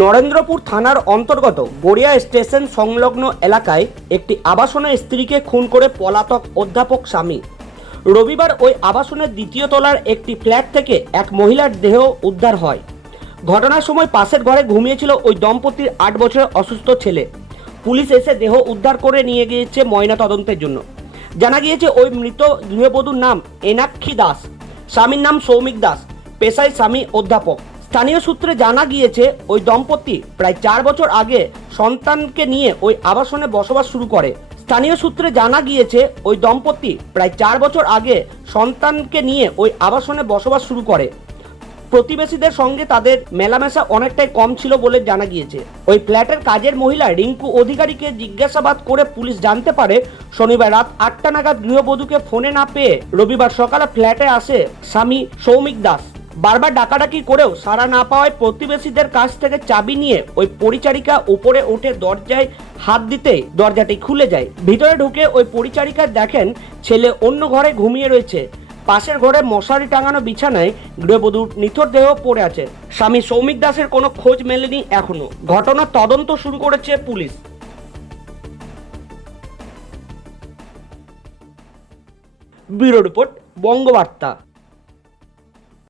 নরেন্দ্রপুর থানার অন্তর্গত গড়িয়া স্টেশন সংলগ্ন এলাকায় একটি আবাসনে স্ত্রীকে খুন করে পলাতক অধ্যাপক স্বামী। রবিবার ওই আবাসনের দ্বিতীয় তলার একটি ফ্ল্যাট থেকে এক মহিলার দেহ উদ্ধার হয়। ঘটনার সময় পাশের ঘরে ঘুমিয়েছিল ওই দম্পতির 8 বছরের অসুস্থ ছেলে। পুলিশ এসে দেহ উদ্ধার করে নিয়ে গিয়েছে ময়না তদন্তের জন্য। জানা গিয়েছে ওই মৃত গৃহবধূর নাম এনাক্ষী দাস, স্বামীর নাম সৌমিক দাস, পেশায় স্বামী অধ্যাপক। স্থানীয় সূত্রে জানা গিয়েছে ওই দম্পতি প্রায় 4 বছর আগে সন্তানকে নিয়ে ওই আবাসনে বসবাস শুরু করে। স্থানীয় সূত্রে জানা গিয়েছে ওই দম্পতি প্রায় 4 বছর আগে সন্তানকে নিয়ে ওই আবাসনে বসবাস শুরু করে। প্রতিবেশীদের সঙ্গে তাদের মেলামেশা অনেকটাই কম ছিল বলে জানা গিয়েছে। ওই ফ্ল্যাটের কাজের মহিলা রিঙ্কু অধিকারীকে জিজ্ঞাসাবাদ করে পুলিশ জানতে পারে শনিবার রাত 8টা নাগাদ গৃহবধূকে ফোনে না পেয়ে রবিবার সকালে ফ্ল্যাটে আসে স্বামী সৌমিক দাস। বারবার ডাকাডাকি করেও সাড়া না পাওয়ায় প্রতিবেশীদের কাছ থেকে চাবি নিয়ে ওই পরিচারিকা উপরে উঠে দরজায় হাত দিতেই দরজাটি খুলে যায়। ভিতরে ঢুকে ওই পরিচারিকা দেখেন ছেলে অন্য ঘরে ঘুমিয়ে রয়েছে। পাশের ঘরে মশারি টাঙানো বিছানায় গৃহবধূর নিথর দেহ পড়ে আছে। স্বামী সৌমিক দাসের কোনো খোঁজ মেলেনি এখনো। ঘটনার তদন্ত শুরু করেছে পুলিশ। Bureau report, Bangabarta.